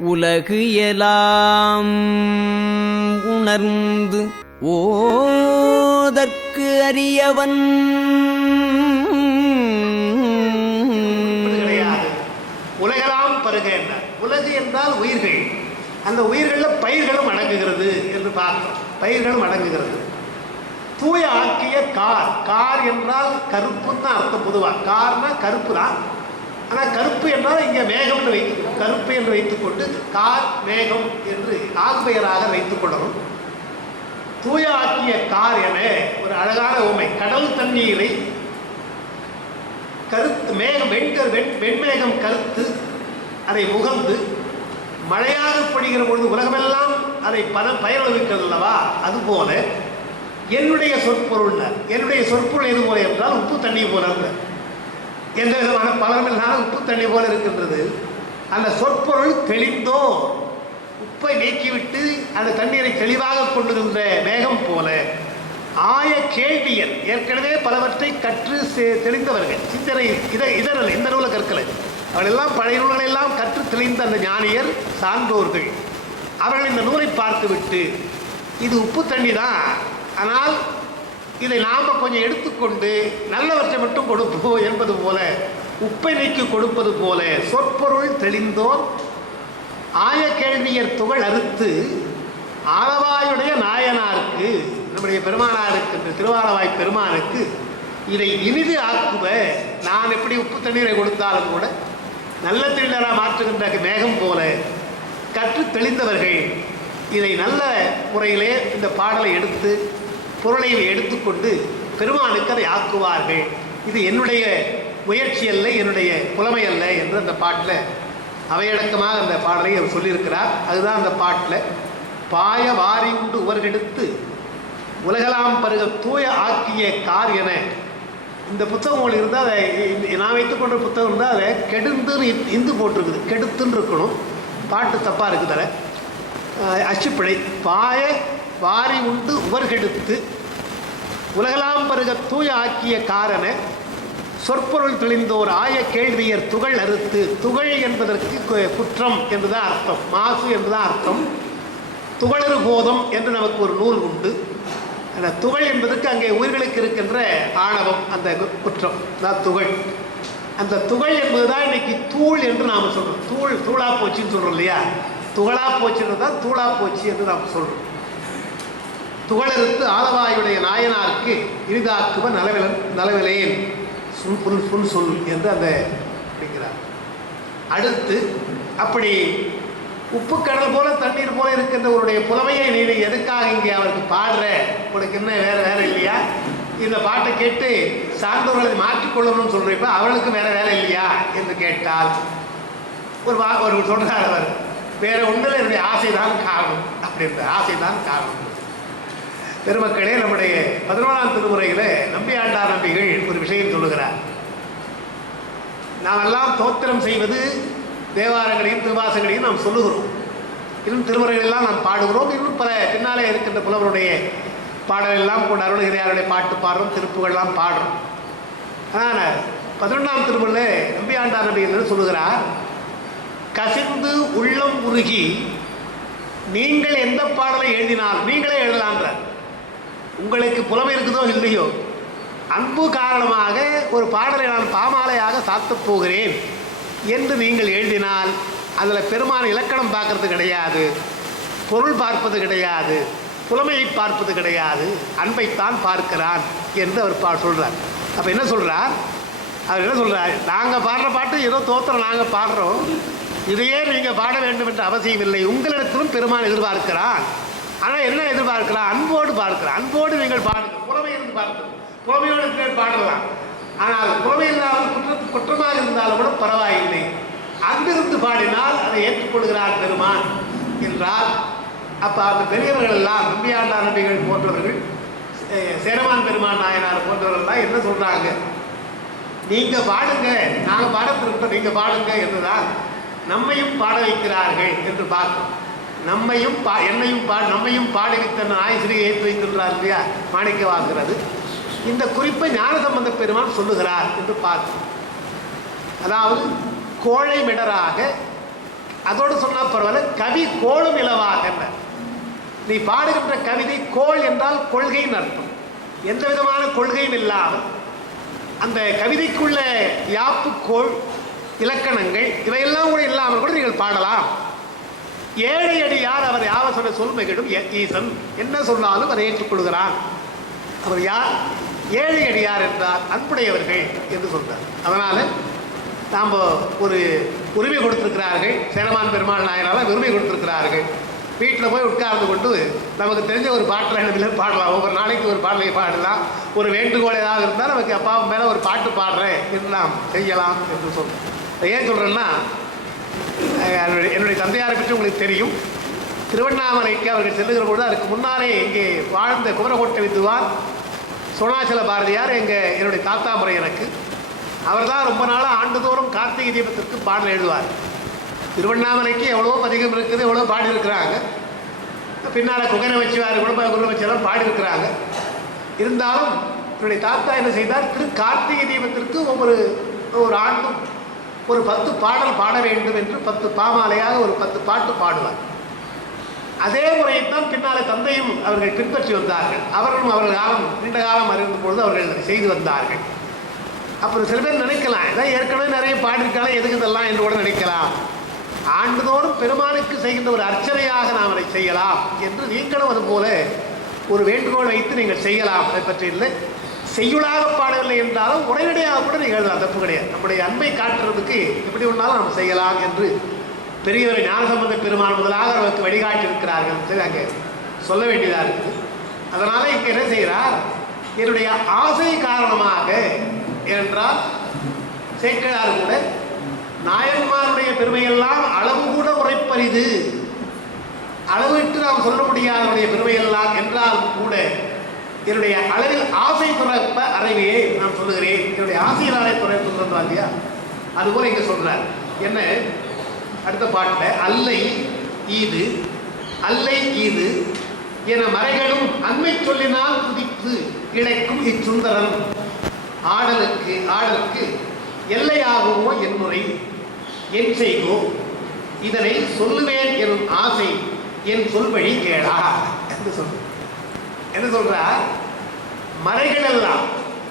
உலகு எலாம் உணர்ந்து ஓதற்கு அறியவன். கிடையாது. உலகெல்லாம் பருக என்றார். உலகு என்றால் உயிர்கள். அந்த உயிர்களில் பயிர்களும் அடங்குகிறது என்று பார்க்கிறோம் பயிர்களும் அடங்குகிறது. தூய ஆக்கிய கார். கார் என்றால் கருப்புன்னு தான் அர்த்தம் பொதுவாக கார்னா கருப்பு தான் ஆனால் கருப்பு என்றால் இங்கே வேகம்னு வைக்கிறது கருப்பு என்று வைத்துக்கொண்டு கார் மேகம் என்று ஆகுபெயராக வைத்துக் கொள்ளணும் தூய ஆக்கிய கார் என ஒரு அழகான உமை கடல் தண்ணீரை கருத்து மேகம் வெண்கர் வெண் வெண்மேகம் கருத்து அதை முகந்து மழையாக படுகிற பொழுது உலகமெல்லாம் அதை பல பயனளிக்கிறது அல்லவா? அதுபோல என்னுடைய சொற்பொருள் என்னுடைய சொற்பொருள் எது போல என்றால் உப்பு தண்ணி போல இருக்க எந்த விதமான பலமில்லாத உப்பு தண்ணி போல இருக்கின்றது. அந்த சொற்பொருள் தெளிந்தோ? உப்பை நீக்கிவிட்டு அந்த தண்ணீரை தெளிவாக கொண்டிருந்த மேகம் போல ஆய கேள்வியர் ஏற்கனவே பலவற்றை கற்று செ- தெளிந்தவர்கள். சிந்தனை இத இதரல் இந்த நூலை கற்கலை. அவளெல்லாம் பழைய நூல்களெல்லாம் கற்று தெளிந்த அந்த ஞானியர் சான்றோர்கள். அவர்கள் இந்த நூலை பார்த்துவிட்டு இது உப்பு தண்ணி தான் ஆனால் இதை நாம் கொஞ்சம் எடுத்துக்கொண்டு நல்லவற்றை மட்டும் கொடுப்போம் என்பது போல உப்பை நீக்கி கொடுப்பது போல சொற்பொருள் தெளிந்தோர் ஆய கேள்வியர் துகள் அறுத்து ஆளவாயுடைய நாயனாருக்கு நம்முடைய பெருமானாருக்கு இந்த திருவாரவாய் பெருமானுக்கு இதை இனிது ஆக்குவ நான் எப்படி உப்பு தண்ணீரை கொடுத்தாலும் கூட நல்ல தண்ணீராக மாற்றுகின்ற மேகம் போல கற்று தெளிந்தவர்கள் இதை நல்ல முறையிலே இந்த பாடலை எடுத்து பொருளை எடுத்துக்கொண்டு பெருமானுக்கு அதை ஆக்குவார்கள். இது என்னுடைய முயற்சி அல்ல என்னுடைய புலமை அல்ல என்று அந்த பாட்டில் அவையடக்கமாக அந்த பாடலை அவர் சொல்லியிருக்கிறார். அதுதான் அந்த பாட்டில் பாய வாரி உண்டு உவர்கெடுத்து உலகலாம் பருக தூய ஆக்கிய கார் என. இந்த புத்தகம் ஒன்று இருந்தால் அதை நான் வைத்துக்கொண்ட புத்தகம் இருந்தால் அதை கெடுந்துன்னு இந்து- இந்து போட்டிருக்குது. கெடுத்துன்னு இருக்கணும். பாட்டு தப்பாக இருக்குது அதில் அச்சுப்பிழை. பாய வாரி உண்டு உவர்கெடுத்து உலகலாம் பருக தூய ஆக்கிய காரனை சொற்பொருள் தெளிந்தோர் ஆய கேள்வியர் துகள் அறுத்து துகள் என்பதற்கு குற்றம் என்றுதான் அர்த்தம் மாசு என்றுதான் அர்த்தம். துகளறு போதம் என்று நமக்கு ஒரு நூல் உண்டு. அந்த துகள் என்பதற்கு அங்கே உயிர்களுக்கு இருக்கின்ற ஆணவம் அந்த கு- குற்றம் தான் துகள். அந்த துகள் என்பதுதான் இன்னைக்கு தூள் என்று நாம் சொல்கிறோம் தூள் தூளா போச்சுன்னு சொல்கிறோம் இல்லையா? துகளா போச்சுன்னு தான் தூளா போச்சு என்று நாம் சொல்கிறோம் துகளறுத்து ஆலவாயுடைய நாயனாருக்கு இனிதாக்குவ நலவிலன் நலவிலேன். ஃபுல் ஃபுல் சொல் என்று அந்த அப்படிங்கிறார் அடுத்து அப்படி உப்பு கடல் போல தண்ணீர் போல இருக்கின்ற புலமையை நீ எதுக்காக இங்கே அவருக்கு பாடுற? உனக்கு என்ன வேற வேற இல்லையா? இந்த பாட்டை கேட்டு சார்ந்தவர்களை மாற்றிக்கொள்ளணும்னு சொல்றப்ப அவர்களுக்கு வேற வேலை இல்லையா? என்று கேட்டால் ஒரு வா ஒரு சொல்றார் அவர் வேற ஒன்றில் என்னுடைய ஆசைதான் காரணம் அப்படின்ற ஆசைதான் காரணம் பெருமக்களே நம்முடைய பதினோராம் திருமுறையில் நம்பியாண்டார் நம்பிகள் ஒரு விஷயம் சொல்லுகிறார். நாம் எல்லாம் தோத்திரம் செய்வது தேவாரங்களையும் திருவாசங்களையும் நாம் சொல்லுகிறோம். இன்னும் திருமுறைகளெல்லாம் நாம் பாடுகிறோம். இன்னும் பல பின்னாலே இருக்கின்ற புலவருடைய பாடலெல்லாம் கூட அருணகிரியாருடைய பாட்டு பாடுறோம் திருப்புகள்லாம் பாடுறோம். ஆனால் பதினொன்றாம் திருமுறையில் நம்பியாண்டார் நபி சொல்லுகிறார் கசிந்து உள்ளம் உருகி நீங்கள் எந்த பாடலை எழுதினால் நீங்களே எழுதலான்றார் உங்களுக்கு புலமை இருக்குதோ இல்லையோ அன்பு காரணமாக ஒரு பாடலை நான் பாமாலையாக சாத்தப் போகிறேன் என்று நீங்கள் எழுதினால் அதில் பெருமான இலக்கணம் பார்க்கறது கிடையாது பொருள் பார்ப்பது கிடையாது புலமையை பார்ப்பது கிடையாது அன்பைத்தான் பார்க்கிறான் என்று அவர் பா சொல்கிறார் அப்போ என்ன சொல்கிறார் அவர் என்ன சொல்கிறார் நாங்கள் பாடுற பாட்டு ஏதோ தோத்திரம் நாங்கள் பாடுறோம் இதையே நீங்கள் பாட வேண்டும் என்ற அவசியம் இல்லை உங்களிடத்திலும் பெருமான் எதிர்பார்க்கிறான். ஆனால் என்ன எதிர்பார்க்கிறான் அன்போடு பார்க்கிறான் அன்போடு நீங்கள் பாடுங்கள் புறமை இருந்து பார்க்கலாம். புறமையோடு நீங்கள் பாடலாம். ஆனால் புறமை இல்லாமல் குற்ற குற்றமாக இருந்தாலும் கூட பரவாயில்லை. அங்கிருந்து பாடினால் அதை ஏற்றுக்கொள்கிறார் பெருமான் என்றால் அப்போ அந்த பெரியவர்கள் எல்லாம் நம்பியாண்டார் நம்பிகள் போன்றவர்கள் சேரமான் பெருமான் நாயனார் போன்றவர்கள்லாம் என்ன சொல்கிறாங்க நீங்கள் பாடுங்க. நாங்கள் பாடத்திருக்கோம் நீங்கள் பாடுங்க என்றுதான் நம்மையும் பாட வைக்கிறார்கள் என்று பார்க்கிறோம். நம்மையும் பா என்னையும் பா நம்மையும் பாடகித்த வைத்த நாயஸ்ரீ ஏற்றி வைக்கின்றார் இல்லையா? மாணிக்க வாங்குறது இந்த குறிப்பை ஞானசம்பந்த பெருமான் சொல்லுகிறார் என்று பார்த்து அதாவது கோழை மிடராக அதோடு சொன்னால் பரவாயில்ல கவி கோளும் இலவாக நீ பாடுகின்ற கவிதை கோள் என்றால் கொள்கையின் அர்த்தம். எந்த விதமான கொள்கையும் இல்லாமல். அந்த கவிதைக்குள்ள யாப்பு கோள் இலக்கணங்கள் இவையெல்லாம் கூட இல்லாமல் கூட நீங்கள் பாடலாம். ஏழை அடியார் அவர் யாவ சொன்ன சொல்மைகளும் எ- ஈசன். என்ன சொன்னாலும் அதை ஏற்றுக்கொள்கிறான். அவர் யார்? ஏழை அடியார் என்றார். அன்புடையவர்கள் என்று சொல்றார். அதனால் நாம் ஒரு உரிமை கொடுத்துருக்கிறார்கள். சேரமான் பெருமாள் நாயனால் உரிமை கொடுத்துருக்கிறார்கள். வீட்டில் போய் உட்கார்ந்து கொண்டு நமக்கு தெரிஞ்ச ஒரு பாட்டில் என்ன பாடலாம். ஒவ்வொரு நாளைக்கு ஒரு பாடலை பாடலாம். ஒரு வேண்டுகோள் ஏதாவது இருந்தால் நமக்கு அப்பாவும் மேலே ஒரு பாட்டு பாடுறேன் என்று நாம் செய்யலாம் என்று சொல்கிறேன் ஏன் சொல்கிறேன்னா என்னுடைய என்னுடைய தந்தையாரை பற்றி உங்களுக்கு தெரியும். திருவண்ணாமலைக்கு அவர்கள் செல்லுகிற பொழுது அதுக்கு முன்னாலே இங்கே வாழ்ந்த குமரகோட்டை வித்துவார் சோனாச்சல பாரதியார் எங்கள் என்னுடைய தாத்தா முறை எனக்கு. அவர் தான் ரொம்ப நாளாக ஆண்டுதோறும் கார்த்திகை தீபத்திற்கு பாடல் எழுதுவார். திருவண்ணாமலைக்கு எவ்வளோ பதிகம் இருக்குது எவ்வளோ பாடியிருக்கிறாங்க. பின்னால் குகனை வச்சுவார் குடும்ப குரு வச்செல்லாம் பாடியிருக்கிறாங்க. இருந்தாலும் என்னுடைய தாத்தா என்ன செய்தார் திரு கார்த்திகை தீபத்திற்கு ஒவ்வொரு ஒரு ஆண்டும் ஒரு பத்து பாடல் பாட வேண்டும் என்று பத்து பாமாலையாக ஒரு பத்து பாட்டு பாடுவார். அதே முறையைத்தான் பின்னாலே தந்தையும் அவர்கள் பின்பற்றி வந்தார்கள். அவர்களும் அவர்கள் காலம் நீண்ட காலம் அறிந்த பொழுது அவர்கள் செய்து வந்தார்கள். அப்புறம் சில பேர் நினைக்கலாம் இதான் ஏற்கனவே நிறைய பாடியிருக்காங்க எதுக்கு இதெல்லாம் என்று கூட நினைக்கலாம். ஆண்டுதோறும் பெருமானுக்கு செய்கின்ற ஒரு அர்ச்சனையாக நாம் அதை செய்யலாம் என்று நீங்களும் அது போல ஒரு வேண்டுகோள் வைத்து நீங்கள் செய்யலாம். அதை பற்றி இல்லை. செய்யுளாக பாடவில்லை என்றாலும் உடனடியாக கூட நிகழ்தான் தப்பு கிடையாது நம்முடைய அன்பை காட்டுறதுக்கு எப்படி ஒன்றாலும் நாம் செய்யலாம் என்று பெரியவர் ஞானசம்பந்த பெருமான் முதலாக அவருக்கு வழிகாட்டி இருக்கிறார்கள் சரி அங்கே சொல்ல வேண்டியதாக இருக்குது. அதனால் இங்கே என்ன செய்கிறார்? என்னுடைய ஆசை காரணமாக என்றால் சேக்கிழார் கூட நாயன்மாருடைய பெருமையெல்லாம் அளவு கூட உரைப்பரிது அளவிட்டு நாம் சொல்ல முடியாதவருடைய பெருமையெல்லாம் என்றால் கூட என்னுடைய அளவில் ஆசை துறப்ப அறவையே நான் சொல்லுகிறேன். என்னுடைய ஆசையினாலே துறை சொல்றா இல்லையா அதுபோல இங்க சொல்றார். என்ன? அடுத்த பாட்டில் அல்லை ஈது அல்லை ஈது என மறைகளும் அண்மை சொல்லினால் துதித்து இழைக்கும் இச்சுந்தரன். ஆடலுக்கு ஆடலுக்கு எல்லையாகுமோ என்முறை என் செய்கோ இதனை சொல்லுவேன் எனும் ஆசை என் சொல்வழி கேளா என்று சொல்ற என்ன சொல்றார் மறைகள் எல்லாம்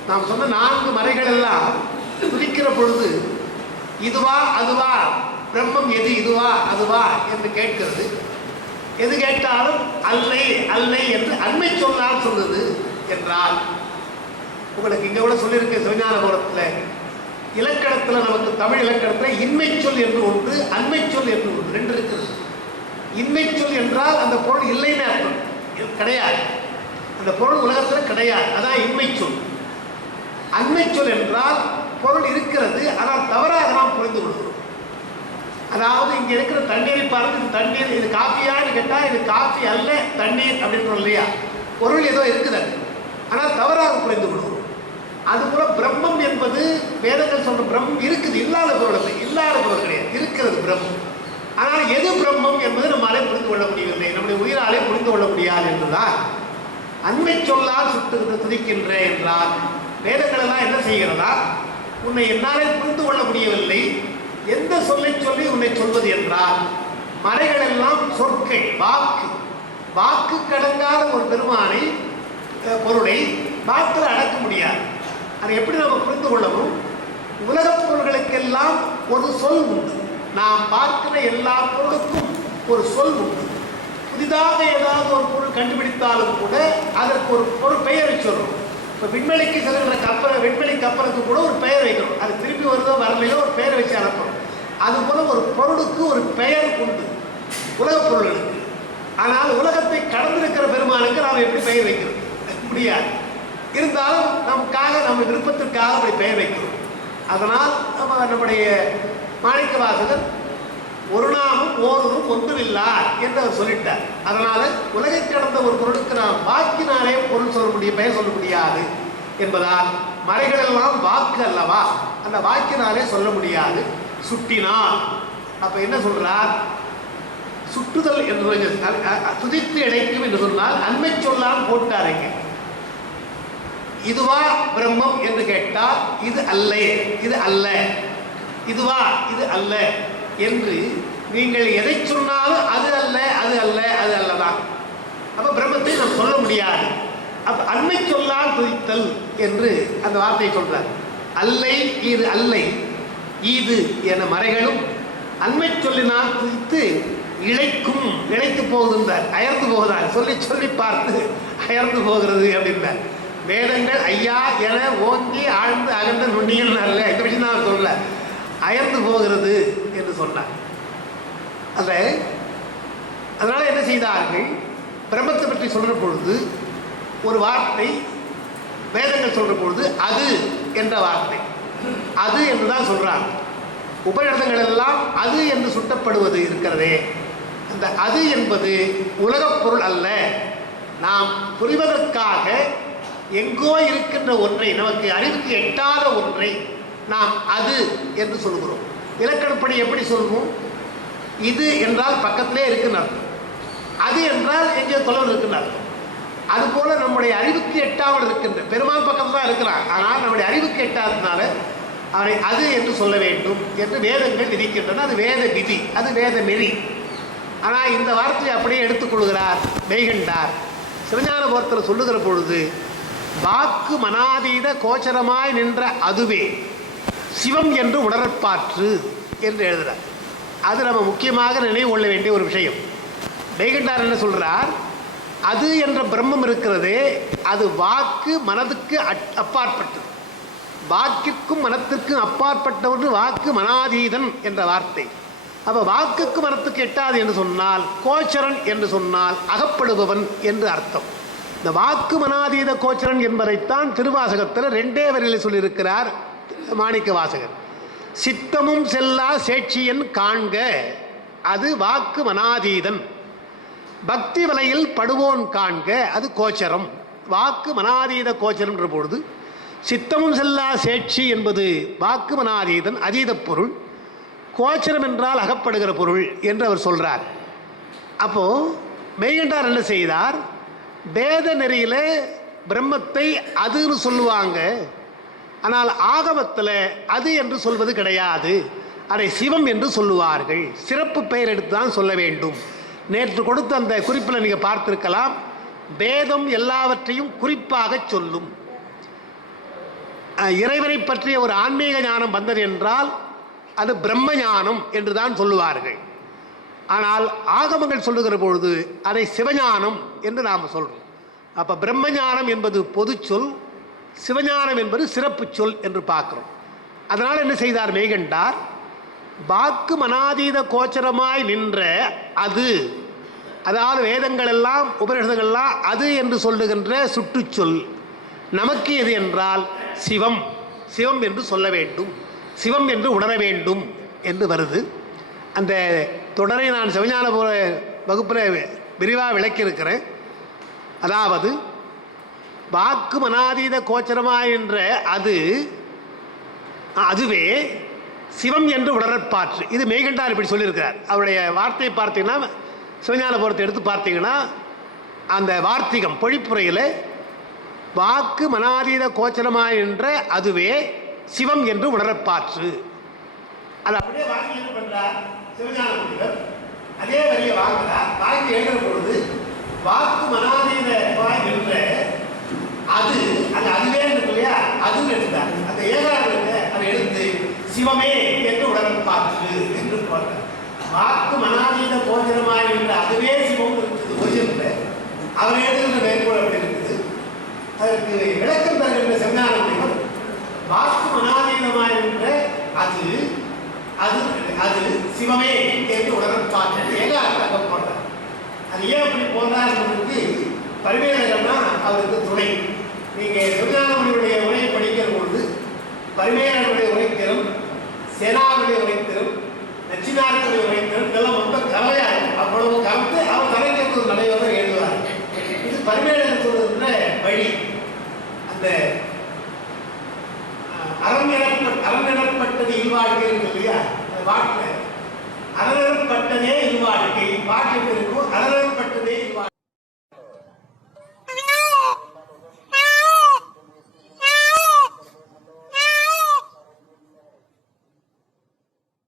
நாம் சொன்ன நான்கு மறைகள் எல்லாம் துதிக்கிற பொழுது இதுவா அதுவா? பிரம்மம் எது இதுவா அதுவா என்று கேட்கிறது. எது கேட்டாலும் அல்லை அல்லை என்று அண்மை சொல்லால் சொல்லுது என்றால் உங்களுக்கு இங்கே கூட சொல்லியிருக்கு சிவஞான கோலத்தில் நமக்கு தமிழ் இலக்கணத்தில் இன்மை சொல் என்று ஒன்று அண்மை சொல் என்று ஒன்று ரெண்டு இருக்குது. இன்மை சொல் என்றால் அந்த பொருள் இல்லைன்னு அர்த்தம். இது கிடையாது. அந்த பொருள் உலகத்தில் கிடையாது. அதான் இன்மை சொல் அண்மை சொல் என்றால் பொருள் இருக்கிறது ஆனால் தவறாக நாம் புரிந்து கொள்கிறோம். அதாவது இங்க இருக்கிற தண்ணீரை பார்த்து இது தண்ணீர் இது காஃபியான்னு கேட்டால் இது காஃபி அல்ல தண்ணீர் அப்படின்னு இல்லையா? பொருள் ஏதோ இருக்குது ஆனால் தவறாக புரிந்து கொள்கிறோம். அதுபோல பிரம்மம் என்பது வேதங்கள் சொல்ற பிரம்மம் இருக்குது இல்லாத பொருள் இல்லை இல்லாத பொருள் கிடையாது. இருக்கிறது பிரம்மம். ஆனால் எது பிரம்மம் என்பது நம்மளாலே புரிந்து கொள்ள முடியவில்லை. நம்முடைய உயிராலே புரிந்து கொள்ள முடியாது என்றுதான் அண்மை சொல்லால் சுட்டு துதிக்கின்ற என்றால் வேதங்களெல்லாம் என்ன செய்கிறதா? உன்னை என்னாலே புரிந்து கொள்ள முடியவில்லை. எந்த சொல்லை சொல்லி உன்னை சொல்வது என்றால் மறைகள் எல்லாம் சொற்கள் வாக்கு. வாக்கு கடங்காத ஒரு பெருமானை பொருளை வாக்கில் அடக்க முடியாது. அதை எப்படி நம்ம புரிந்து கொள்ளணும் உலகப் பொருள்களுக்கெல்லாம் ஒரு சொல் உண்டு. நாம் பார்க்கிற எல்லா பொருளுக்கும் ஒரு சொல் உண்டு. புதிதாக ஏதாவது ஒரு பொருள் கண்டுபிடித்தாலும் கூட அதற்கு ஒரு ஒரு பெயர் வச்சிடணும் இப்போ விண்வெளிக்கு செல்கிற கப்பல் விண்வெளி கப்பலுக்கு கூட ஒரு பெயர் வைக்கிறோம். அது திருப்பி வருதோ வரலையோ ஒரு பெயர் வச்சு அனுப்புறோம். அதுபோல ஒரு பொருளுக்கு ஒரு பெயர் உண்டு. உலக பொருளுக்கு ஆனால் உலகத்தை கடந்திருக்கிற பெருமானுக்கு நாம் எப்படி பெயர் வைக்கிறோம்? முடியாது. இருந்தாலும் நமக்காக நம்ம விருப்பத்திற்காக அப்படி பெயர் வைக்கிறோம். அதனால் நம்ம நம்முடைய மாணிக்க வாசகர் ஒரு நாமும் ஓரும் ஒன்றுமில்லா என்று அவர் சொல்லிட்டார். அதனால உலகை கடந்த ஒரு பொருளுக்கு நாம் வாக்கினாலே பொருள் சொல்ல முடியும் பெயர் சொல்ல முடியாது என்பதால் மறைகள் எல்லாம் வாக்கு அல்லவா? அந்த வாக்கினாலே சொல்ல முடியாது. சுட்டினால். அப்ப என்ன சொல்றார்? சுட்டுதல் என்று துதித்து இணைக்கும் என்று சொன்னால் அண்மை சொல்லால் போட்டாருங்க இதுவா பிரம்மம் என்று கேட்டால் இது அல்ல இது அல்ல. இதுவா இது அல்ல. என்று நீங்கள் எதை சொன்னாலும் அது அல்ல அது அல்ல அது அல்லதான் அப்ப பிரம்மத்தை நாம் சொல்ல முடியாது. அப்ப அண்மை சொல்லால் துதித்தல் என்று அந்த வார்த்தையை சொல்றார். அல்லை இது அல்லை ஈது என மறைகளும் அண்மை சொல்லினால் துதித்து இழைக்கும் இழைத்து போகுதுன்றார். அயர்ந்து போகுதார் சொல்லி சொல்லி பார்த்து அயர்ந்து போகிறது அப்படின்றார். வேதங்கள் ஐயா என ஓங்கி ஆழ்ந்து அகன்ற நுண்ணியல் அல்ல. இந்த விஷயம் தான் அயர்ந்து போகிறது என்று சொன்னார். அல்ல அதனால் என்ன செய்தார்கள்? பிரம்மத்தை பற்றி சொல்கிற பொழுது ஒரு வார்த்தை வேதங்கள் சொல்கிற பொழுது அது என்ற வார்த்தை. அது என்று தான் சொல்கிறாங்க உபநிடதங்கள் எல்லாம் அது என்று சுட்டப்படுவது இருக்கிறதே. அந்த அது என்பது உலகப் பொருள் அல்ல. நாம் புரிவதற்காக எங்கோ இருக்கின்ற ஒன்றை நமக்கு அறிவுக்கு எட்டாத ஒன்றை நாம் அது என்று சொல்கிறோம் இலக்கணப்படி எப்படி சொல்வோம்? இது என்றால் பக்கத்திலே இருக்குன்னு அர்த்தம். அது என்றால் எங்கே தொலைவில் இருக்குன்னு அர்த்தம். அதுபோல நம்முடைய அறிவுக்கு எட்டாமல் இருக்கின்ற பெருமான் பக்கத்தில் தான் இருக்கிறான். ஆனால் நம்முடைய அறிவுக்கு எட்டாததுனால அவனை அது என்று சொல்ல வேண்டும் என்று வேதங்கள் விதிக்கின்றன. அது வேத விதி அது வேத நெறி. ஆனால் இந்த வார்த்தையை அப்படியே எடுத்துக்கொள்கிறார் மெய்கண்டார். சிவஞான போர்த்தர் சொல்லுகிற பொழுது வாக்கு மனாதீத கோச்சரமாய் நின்ற அதுவே. சிவம் என்று உணரப்பாற்று என்று எழுதுகிறார் அது நம்ம முக்கியமாக நினைவு கொள்ள வேண்டிய ஒரு விஷயம். மெய்கண்டார் என்ன சொல்கிறார் அது என்ற பிரம்மம் இருக்கிறதே அது வாக்கு மனதுக்கு அப்பாற்பட்டது. வாக்கிற்கும் மனத்திற்கும் அப்பாற்பட்ட ஒன்று வாக்கு மனாதீதன் என்ற வார்த்தை. அப்போ வாக்குக்கு மனத்துக்கு எட்டாது என்று சொன்னால் கோச்சரன் என்று சொன்னால் அகப்படுபவன் என்று அர்த்தம். இந்த வாக்கு மனாதீத கோச்சரன் என்பதைத்தான் திருவாசகத்தில் ரெண்டே வரையில் சொல்லியிருக்கிறார். மாணிக்க வாசகர். சித்தமும் செல்லா சேட்சியன் காண்க அது வாக்கு மனாதீதன். பக்தி வலையில் படுவோன் காண்க அது கோச்சரம். வாக்கு மனாதீத கோச்சரம் என்ற பொழுது சித்தமும் செல்லா சேட்சி என்பது வாக்கு மனாதீதன் அதீத பொருள் கோச்சரம் என்றால் அகப்படுகிற பொருள் என்று அவர் சொல்கிறார் அப்போது மெய்கண்டார் என்ன செய்தார்? வேத நெறியில் பிரம்மத்தை அதுன்னு சொல்லுவாங்க. ஆனால் ஆகமத்தில் அது என்று சொல்வது கிடையாது. அதை சிவம் என்று சொல்லுவார்கள். சிறப்பு பெயர் எடுத்து தான் சொல்ல வேண்டும். நேற்று கொடுத்த அந்த குறிப்பில் நீங்கள் பார்த்திருக்கலாம். வேதம் எல்லாவற்றையும் குறிப்பாக சொல்லும். இறைவனை பற்றிய ஒரு ஆன்மீக ஞானம் வந்தது என்றால் அது பிரம்ம ஞானம் என்று தான் சொல்லுவார்கள். ஆனால் ஆகமங்கள் சொல்லுகிற பொழுது அதை சிவஞானம் என்று நாம் சொல்கிறோம் அப்போ பிரம்ம ஞானம் என்பது பொது சொல் சிவஞானம் என்பது சிறப்பு சொல் என்று பார்க்குறோம். அதனால் என்ன செய்தார் மெய்கண்டார் வாக்கு மனாதீத கோச்சரமாய் நின்ற அது அதாவது வேதங்கள் எல்லாம் உபநிஷதங்கள்லாம் அது என்று சொல்லுகின்ற சுற்றுச்சொல் நமக்கு எது என்றால் சிவம். சிவம் என்று சொல்ல வேண்டும். சிவம் என்று உணர வேண்டும் என்று வருது. அந்த தொடரை நான் சிவஞான வகுப்பில் விரிவாக விளக்கியிருக்கிறேன். அதாவது வாக்கு மனாதீத கோச்சரமா என்ற அது அதுவே சிவம் என்று உணரப்பாற்று இது மெய்கண்டார் இப்படி சொல்லியிருக்கிறார். அவருடைய வார்த்தையை பார்த்தீங்கன்னா சிவஞான எடுத்து பார்த்தீங்கன்னா அந்த வார்த்திகம் பொழிப்புரையில் வாக்கு மனாதீத கோச்சரமா என்ற அதுவே சிவம் என்று உணரப்பாற்று அது அப்படியே வாங்கி என்ன பண்ணுறார் சிவஞான அதே வழியை வாங்குறார் வாங்கி எழுதுற பொழுது வாக்கு மனாதீத அது அந்த அதுவே இருக்கு இல்லையா? அது எடுத்தார் அந்த ஏகாரத்தை அதை எடுத்து சிவமே என்று உடன் பார்த்து என்று போட்டார் வாக்கு மனாதீத போஜனமாக இருந்த அதுவே சிவம் இருக்குது போஜனத்தில் அவர் எழுதுகிற மேற்கோள் அப்படி இருக்குது. அதற்கு விளக்கம் தருகின்ற செமினார் வாக்கு மனாதீதமாக என்ற அது அது அது சிவமே என்று உடல் பார்த்து ஏகாரம் போட்டார் அது ஏன் அப்படி போனார்ன்றதுக்கு பரிமேலகம்னா அவருக்கு துணை. நீங்கள் சிவஞானமணியுடைய உரையை படிக்கிற பொழுது பரிமேலனுடைய உரைத்திறம் சேனாவுடைய உரைத்திறம் நச்சினாருடைய உரைத்திறம் இதெல்லாம்